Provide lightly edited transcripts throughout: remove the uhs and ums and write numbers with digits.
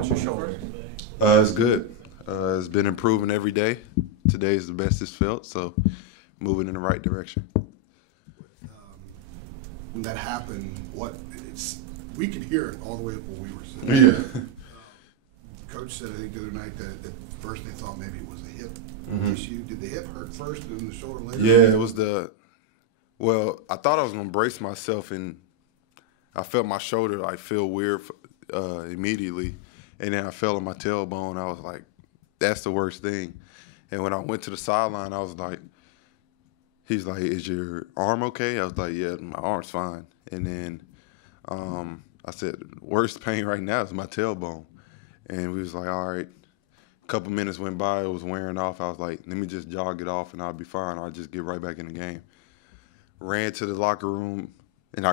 How's your shoulder? It's good. It's been improving every day. Today is the best it's felt, so moving in the right direction. When that happened, we could hear it all the way up where we were sitting. Yeah. Coach said, I think the other night, that at first they thought maybe it was a hip issue. Did the hip hurt first and then the shoulder later? Yeah, it was well, I thought I was going to brace myself, and I felt my shoulder feel weird immediately. And then I fell on my tailbone. I was like, that's the worst thing. And when I went to the sideline, I was like, he's like, is your arm okay? I was like, yeah, my arm's fine. And then I said, worst pain right now is my tailbone. And we was like, all right. A couple minutes went by. It was wearing off. I was like, let me just jog it off, and I'll be fine. I'll just get right back in the game. Ran to the locker room, and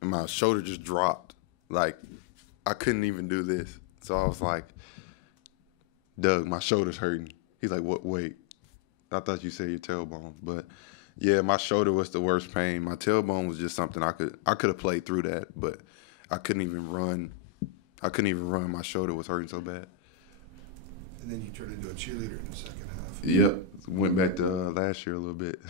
my shoulder just dropped. Like, I couldn't even do this. So I was like, Doug, my shoulder's hurting. He's like, what? Wait. I thought you said your tailbone. But, yeah, my shoulder was the worst pain. My tailbone was just something I could have played through that, but I couldn't even run. My shoulder was hurting so bad. And then you turned into a cheerleader in the second half. Yep. Went back to last year a little bit.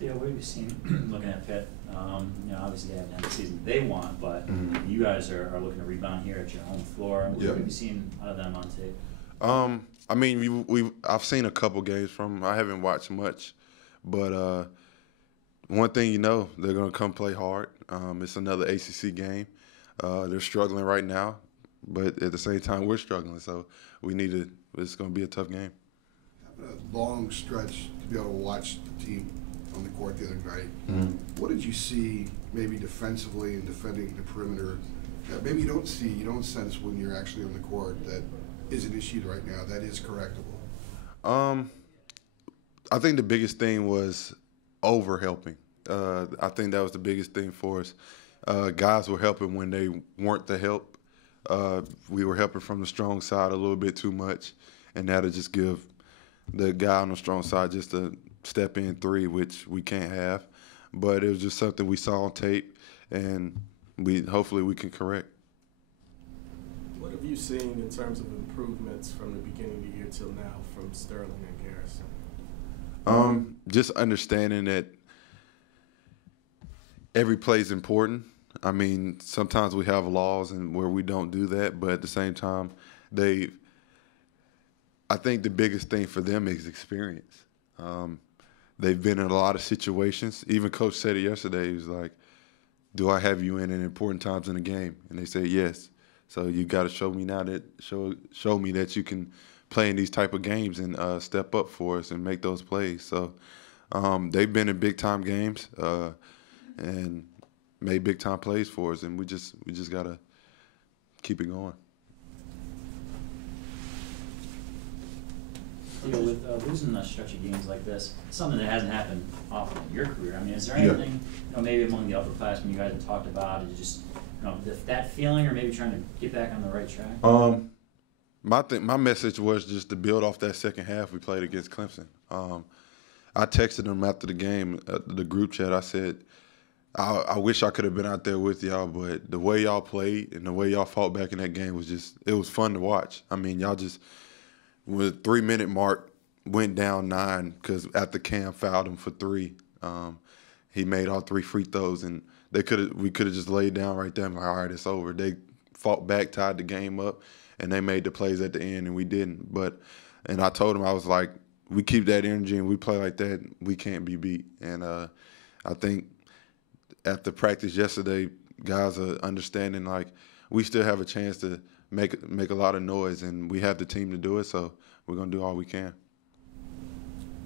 Theo, what have you seen looking at Pitt? Obviously they haven't had the season they want, but you guys are looking to rebound here at your home floor. What have you seen out of them on tape? I mean, I've seen a couple games from them. I haven't watched much, but one thing they're going to come play hard. It's another ACC game. They're struggling right now, but at the same time, we're struggling. So it's going to be a tough game. Having a long stretch to be able to watch the team on the court the other night. What did you see maybe defensively and defending the perimeter that maybe you don't sense when you're actually on the court that is an issue right now that is correctable? I think the biggest thing was over-helping. I think that was the biggest thing for us. Guys were helping when they weren't the help. We were helping from the strong side a little bit too much, and that'll just give the guy on the strong side just a step-in three, which we can't have. But it was just something we saw on tape, and hopefully we can correct. What have you seen in terms of improvements from the beginning of the year till now from Sterling and Garrison? Just understanding that every play is important. I mean, sometimes we have laws and where we don't do that, but at the same time, I think the biggest thing for them is experience. They've been in a lot of situations. Even Coach said it yesterday. He was like, do I have you in important times in the game? And they said yes. So you got to show me that you can play in these type of games and step up for us and make those plays. So they've been in big-time games and made big-time plays for us, and we just got to keep it going. With losing a stretch of games like this, something that hasn't happened often in your career. I mean, is there anything, maybe among the upperclassmen you guys have talked about, is just, that feeling, or maybe trying to get back on the right track? My message was just to build off that second half we played against Clemson. I texted them after the game, the group chat. I said, I wish I could have been out there with y'all, but the way y'all played and the way y'all fought back in that game it was fun to watch. I mean, y'all just, with the 3-minute mark, went down 9 because after Cam fouled him for 3, he made all 3 free throws, and we could have just laid down right there and like, all right, it's over. They fought back, tied the game up, and they made the plays at the end, and we didn't. And I told them, I was like, we keep that energy and we play like that, we can't be beat. And I think after practice yesterday, guys are understanding like we still have a chance to make a lot of noise, and we have the team to do it, so we're going to do all we can.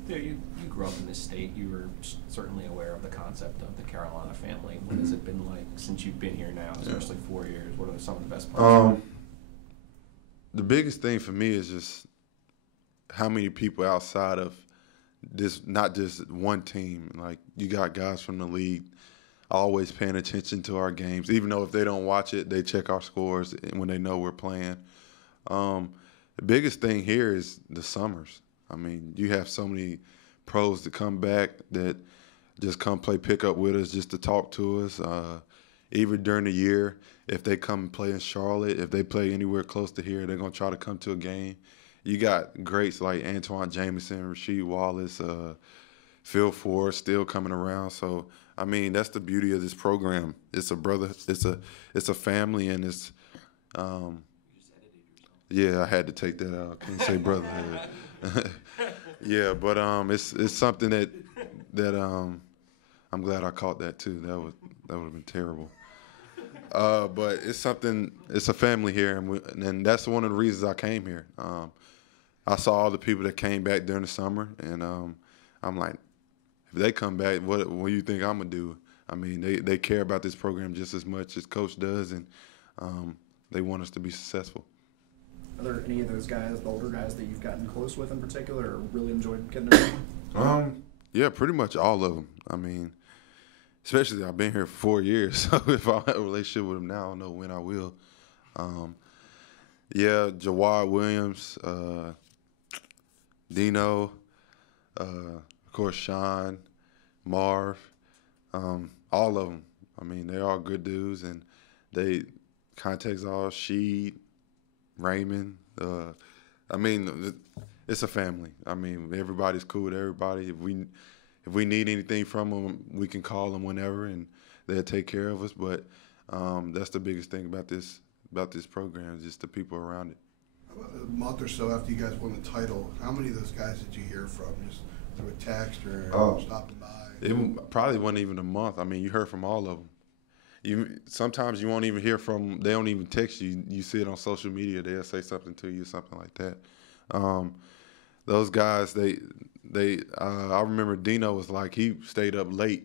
Theo, you grew up in this state. You were certainly aware of the concept of the Carolina family. What has it been like since you've been here now, especially 4 years? What are some of the best parts? The biggest thing for me is just how many people outside of this, not just one team. Like, you got guys from the league always paying attention to our games. Even though if they don't watch it, they check our scores when they know we're playing. The biggest thing here is the summers. I mean, you have so many pros that come back that just come play pickup with us just to talk to us. even during the year, if they come and play in Charlotte, if they play anywhere close to here, they're going to try to come to a game. You got greats like Antoine Jameson, Rasheed Wallace, Phil Ford still coming around. So, I mean, that's the beauty of this program. It's a family, and it's yeah, I had to take that out. Couldn't say brotherhood. Yeah, but it's something that I'm glad I caught that too. That would have been terrible. But it's something. It's a family here, and that's one of the reasons I came here. I saw all the people that came back during the summer, and I'm like, if they come back, what do you think I'm gonna do? I mean, they care about this program just as much as Coach does, and they want us to be successful. Are there any of those guys, the older guys, that you've gotten close with in particular, or really enjoyed getting to know? Yeah, pretty much all of them. I mean, especially I've been here for 4 years, so if I have a relationship with them now, I don't know when I will. Yeah, Jawad Williams, Dino, of course Sean, Marv, all of them. I mean, they're all good dudes, and they contacts all Sheed, Raymond. I mean, it's a family. I mean, everybody's cool with everybody. If we need anything from them, we can call them whenever, and they'll take care of us. But that's the biggest thing about this program, is just the people around it. How about a month or so after you guys won the title, how many of those guys did you hear from? Just through a text or stopping by? It probably wasn't even a month. I mean, you heard from all of them. Sometimes you won't even hear from. They don't even text you. You see it on social media. They'll say something to you, something like that. Those guys, I remember Dino was like, he stayed up late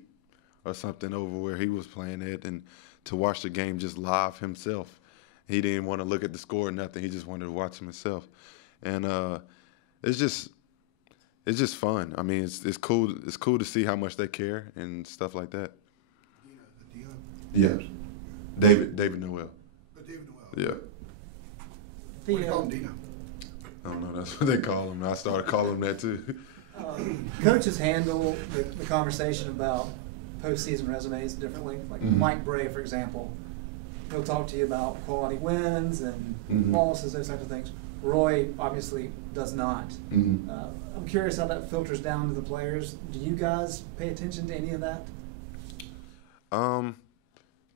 or something over where he was playing at, and to watch the game just live himself. He didn't want to look at the score or nothing. He just wanted to watch himself, and it's just fun. I mean, it's cool. It's cool to see how much they care and stuff like that. Yeah, David Noel. David Noel. Yeah. What do you call him, Dino? I don't know. That's what they call him. I started calling him that too. Coaches handle the conversation about postseason resumes differently. Like Mike Bray, for example, he'll talk to you about quality wins and losses, those types of things. Roy obviously does not. I'm curious how that filters down to the players. Do you guys pay attention to any of that?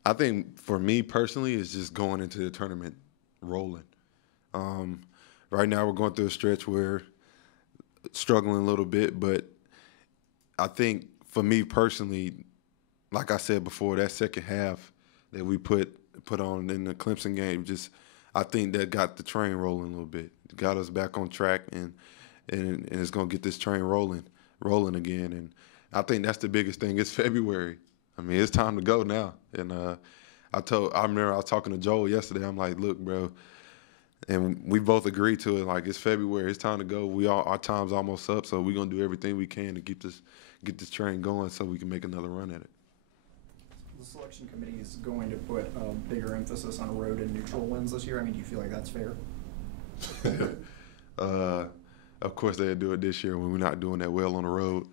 I think for me personally, it's just going into the tournament rolling. Right now we're going through a stretch where struggling a little bit, but I think for me personally, like I said before, that second half that we put on in the Clemson game, I think that got the train rolling a little bit. It got us back on track, and it's going to get this train rolling again. And I think that's the biggest thing. It's February. I mean, it's time to go now. And I remember I was talking to Joel yesterday. I'm like, look, bro, and we both agreed to it. Like, it's February. It's time to go. Our time's almost up, so we're gonna do everything we can to get this train going so we can make another run at it. The selection committee is going to put a bigger emphasis on road and neutral wins this year. I mean, do you feel like that's fair? Of course they'll do it this year when we're not doing that well on the road.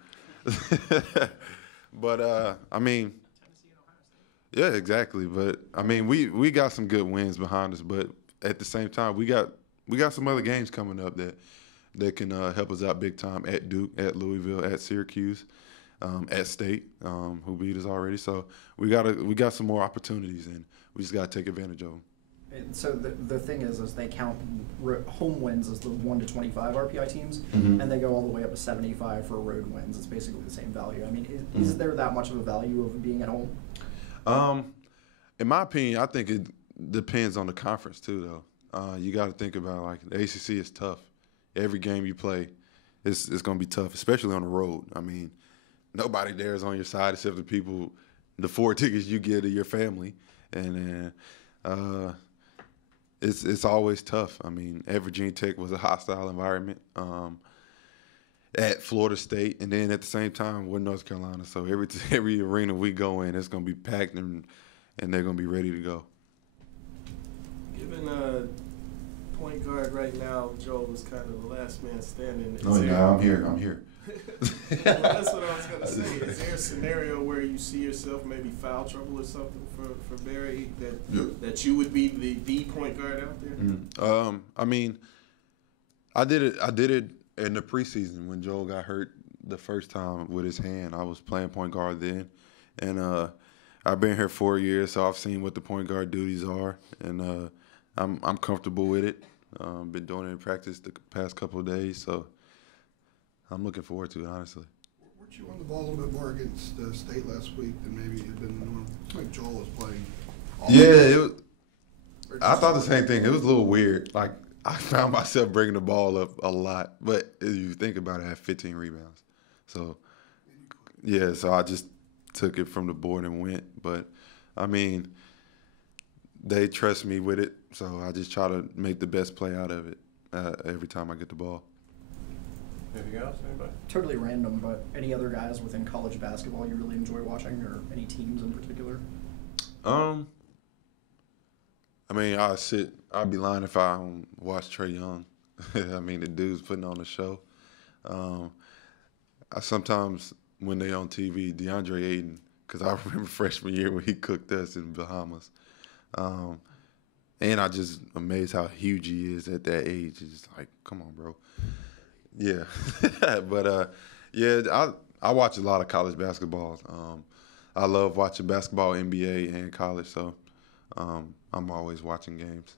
But I mean, yeah, exactly. But I mean, we got some good wins behind us, but at the same time, we got some other games coming up that can help us out big time, at Duke, at Louisville, at Syracuse, at State, who beat us already. So we got some more opportunities, and we just got to take advantage of them. And so the thing is they count home wins as the 1 to 25 RPI teams, and they go all the way up to 75 for road wins. It's basically the same value. I mean, is there that much of a value of being at home? In my opinion, I think it depends on the conference too, though. You got to think about, like, the ACC is tough. Every game you play, it's going to be tough, especially on the road. I mean, nobody there is on your side except the 4 tickets you get to your family, and it's always tough. I mean, at Virginia Tech was a hostile environment. At Florida State, and then at the same time with North Carolina. So every arena we go in, it's going to be packed, and they're going to be ready to go. Given point guard right now, Joel is kind of the last man standing. Oh, yeah, I'm here. Well, that's what I was going to say. Is there a scenario where you see yourself maybe foul trouble or something for for Barry that Yeah. that you would be the point guard out there? I mean, I did it in the preseason when Joel got hurt the first time with his hand. I was playing point guard then, and I've been here 4 years, so I've seen what the point guard duties are, and I'm comfortable with it. Been doing it in practice the past couple of days, so I'm looking forward to it, honestly. Weren't you on the ball a little bit more against State last week than maybe it had been normal? Like Joel was playing. I thought the same thing. It was a little weird. Like, I found myself bringing the ball up a lot, but if you think about it, I had 15 rebounds. So, yeah, so I just took it from the board and went. But, I mean, they trust me with it, so I just try to make the best play out of it every time I get the ball. Anything else? Anybody? Totally random, but any other guys within college basketball you really enjoy watching, or any teams in particular? I mean, I'd be lying if I don't watch Trae Young. I mean, the dude's putting on a show. I sometimes, when they on TV, DeAndre Ayton, because I remember freshman year when he cooked us in Bahamas. And I just amazed how huge he is at that age. It's just like, come on, bro. Yeah. But, yeah, I watch a lot of college basketball. I love watching basketball, NBA, and college, so I'm always watching games.